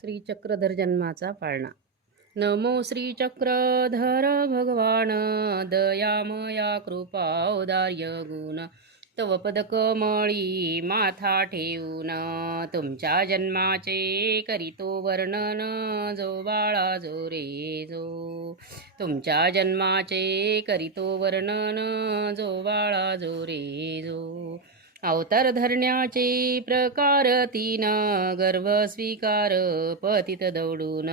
श्रीचक्रधर जन्माचा पाळणा. नमो श्रीचक्रधर भगवान दयामया कृपा औदार्य गुण. तव पदकमळी माथा ठेवून तुमच्या जन्माचे करीतो वर्णन जो बाळा जो रे जो. तुमच्या जन्माचे करीतो वर्णन जो बाळा जो रे जो. अवतार धरण्याचे प्रकार तीन गर्भ स्वीकार पतित दौडून.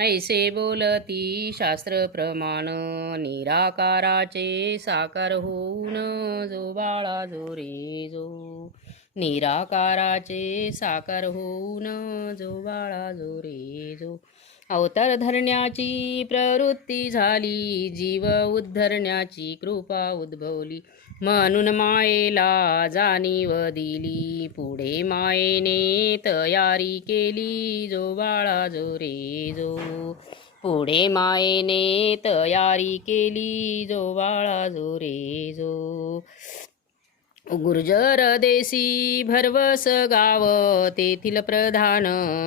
ऐसे बोलती शास्त्र प्रमाण निराकाराचे साकार होऊन जो बाळा जो रे जो. निराकाराचे साकार होऊन जो बाळा जो रे जो. अवतार धरण्याची प्रवृत्ती झाली. जीव उद्धरण्याची कृपा उद्भवली. म्हणून मायेला जाणीव दिली. पुढे मायेने तयारी केली. जो बाळा जो रे जो. पुढे मायेने तयारी केली. जो बाळा जो रे जो. गुर्जर देशी भरवस गाव. तेथील प्रधान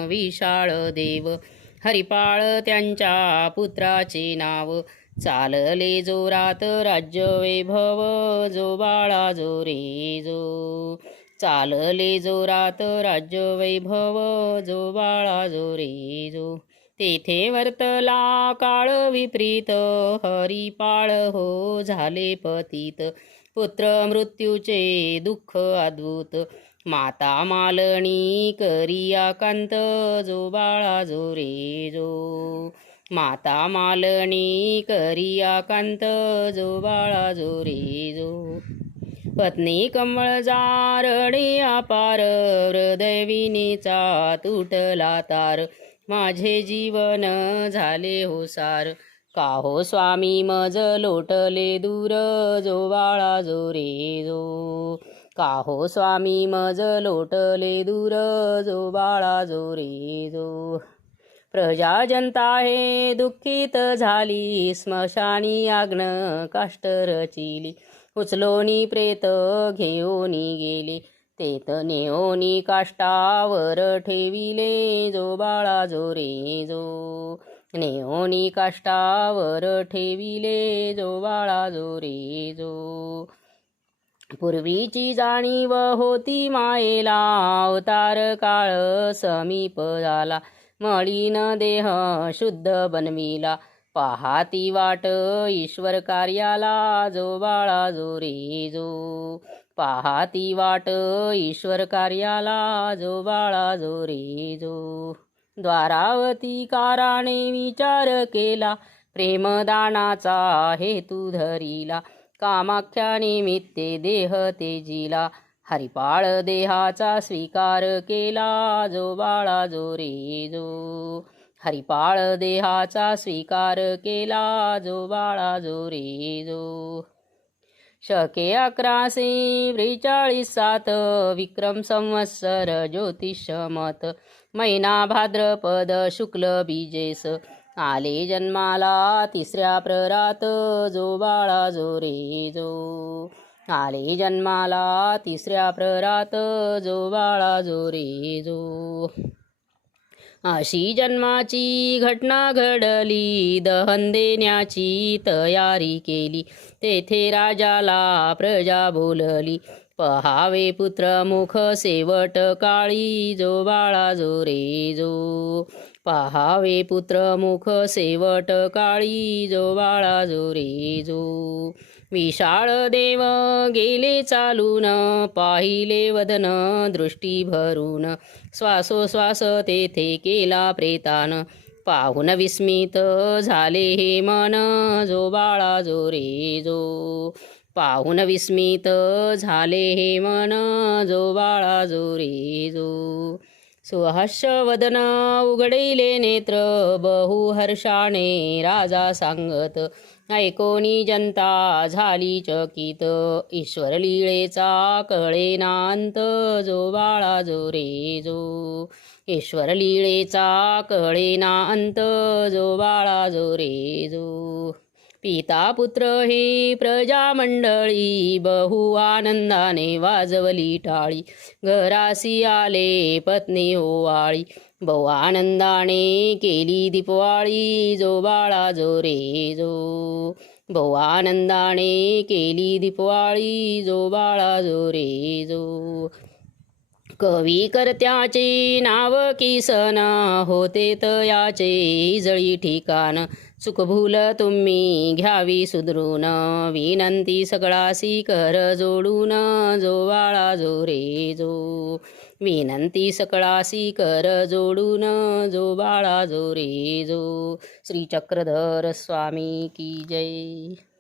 विशाळ देव. हरिपाळ त्यांच्या पुत्राचे नाव. चालले जोरात राज्य वैभव जो बाळा जो रे जो चालले जोरात राज्य वैभव जो बाळा जो रे जो तेथे वर्तला काळ विपरीत हरिपाळ हो झाले पतित. पुत्र मृत्यूचे दुःख अद्भुत. माता मालणी करिया कांत जो बाळा जो रे जो. माता मालणी करिया कांत जो बाळा जो रे जो. पत्नी कमळ अपार हृदयविनीचा तुटला तार. माझे जीवन झाले हो सार. का हो स्वामी मज लोटले दूर जो बाळा जो रे जो. का हो स्वामी मज लोटले दूर जो बाळा जो रे जो. प्रजा जनता हे दुःखित झाली स्मशानी आग्न काष्ट रचिली. उचलोनी प्रेत घेऊनी गेले तेत नेओनी काष्टावर ठेविले जो बाळा जो रे जो. नेओनी काष्टावर ठेविले जो बाळा जो रे जो. पूर्वीची जाणीव होती मायेला. अवतार काळ समीप झाला. मळीन देह शुद्ध बनविला. पाहाती वाट ईश्वर कार्याला जो बाळा जो रे जो पाहाती वाट ईश्वर कार्याला जो बाळा जो रे जो द्वारावती काराने विचार केला. प्रेमदानाचा हेतू धरिला. कामाख्या निमित्ते देह तेजीला हरिपाळ देहाचा स्वीकार केला जो बाळा जो रे जो. हरिपाळ देहाचा स्वीकार केला जो बाळा जो रे जो. शके अकराशे ब्रेचाळीस सात विक्रम संवत्सर ज्योतिष मत. मैना भाद्रपद शुक्ल बीजेस. आले जन्माला तिसऱ्या प्ररात जो बाळा जो रे जो. आले जन्माला तिसऱ्या प्ररात जो बाळा जो रे जो. अशी जन्माची घटना घडली दहन देण्याची तयारी केली. तेथे राजाला प्रजा बोलली पहावे पुत्र मुख सेवट काळी जो बाळा जो रे जो. पहावे पुत्र मुख सेवट काळी जो बाळा जो रे जो. विशाळ देव गेले चालून पाहिले वदन दृष्टी भरून. श्वासोश्वास तेथे केला प्रेतान. पाहून विस्मित झाले हे मन जो बाळा जो रे जो. पाहून विस्मित झाले हे मन जो बाळा जो रे जो. सुहास्य उघडैले नेत्र बहु हर्षाने राजा सांगत ऐकोनी जनता झाली चकित ईश्वर लीळेचा कळेनांत जो बाळा जो रे जो. ईश्वर लीळेचा कळेना अंत जो बाळा जो रे जो. पिता पुत्र हे प्रजामंडळी बहु आनंदाने वाजवली टाळी. घरासी आले पत्नी ओवाळी. बहु आनंदाने केली दीपवाळी जो बाळा जो रे जो. बहु आनंदाने केली दीपवाळी जो बाळा जो रे जो. कवी करत्याचे नाव किसन होते तयाचे जळी ठिकाण. सुखभूल तुम्ही घ्यावी सुधरून विनंती सगळासी कर जोडून जो वाळा जो रे जो. विनंती सकळासी कर जोडून जो बाळा जो रे जो. श्री चक्रधर स्वामी की जय.